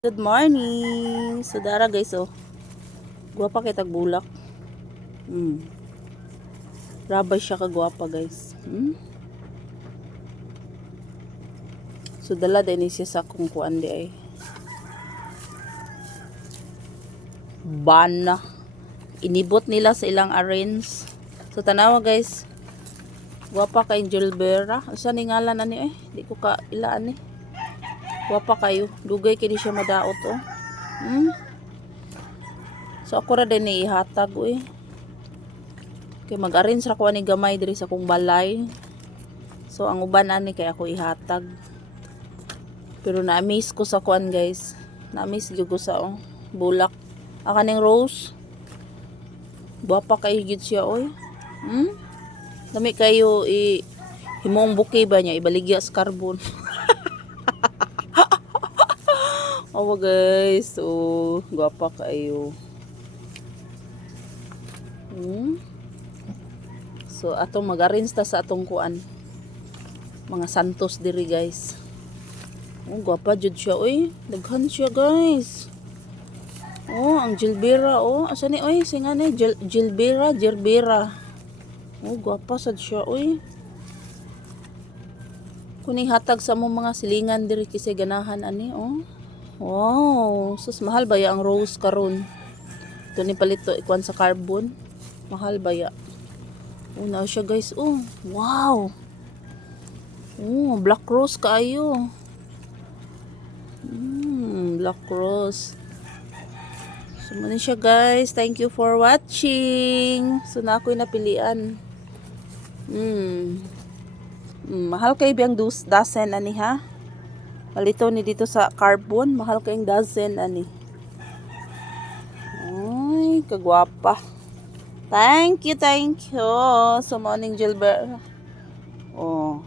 Good morning! So dara guys oh. Guwapa kay tagbulak. Rabay siya kagwapa guys. So dala din siya sa kung kuan di ay. Bana. Inibot nila sa ilang arrange. So tanawa guys. Guwapa kay Gilbera. Asa ni ngalan ani eh? Di ko ka ilaan eh. Guwapa kayo. Dugay kini siya madaot oh. So ako ra din ni ihatag eh. Kay mag-arrange ra ko ani gamay diri sa kong balay. So ang uban ani kay ako ihatag. Pero na-amaze ko sa kuan guys. Na-amaze gyud ko sa bulak. Akaning rose. Guwapa kayo gyud siya oy. Dami kayo himong bouquet ba niya ibaligya sa carbon. Oh guys, so guwapa kayo. So atong mag-arrange ta sa atong kuan. Mga santos diri guys. Oh, guwapa jud siya oy. Daghan siya guys. Oh, ang Gilbera oh. Asa ni oy? Singa ni Gilbera. Oh, guwapa sad siya oy. Kuning hatag sa mo mga silingan diri kisay ganahan ani oh. Wow, sus mahal ba ya ang rose karon? Ito ni palito ikuan sa carbon. Mahal ba ya? Oh, na siya guys oh. Wow. Oh, black rose kaayo. Black rose. So, muna siya guys. Thank you for watching. So, na ako'y napilian. Mahal kayo biyang dozen ani ha? Palito ni dito sa carbon. Mahal kayong dozen ani. Ay, kagwapa. Thank you. So, morning Gilbert. Oh.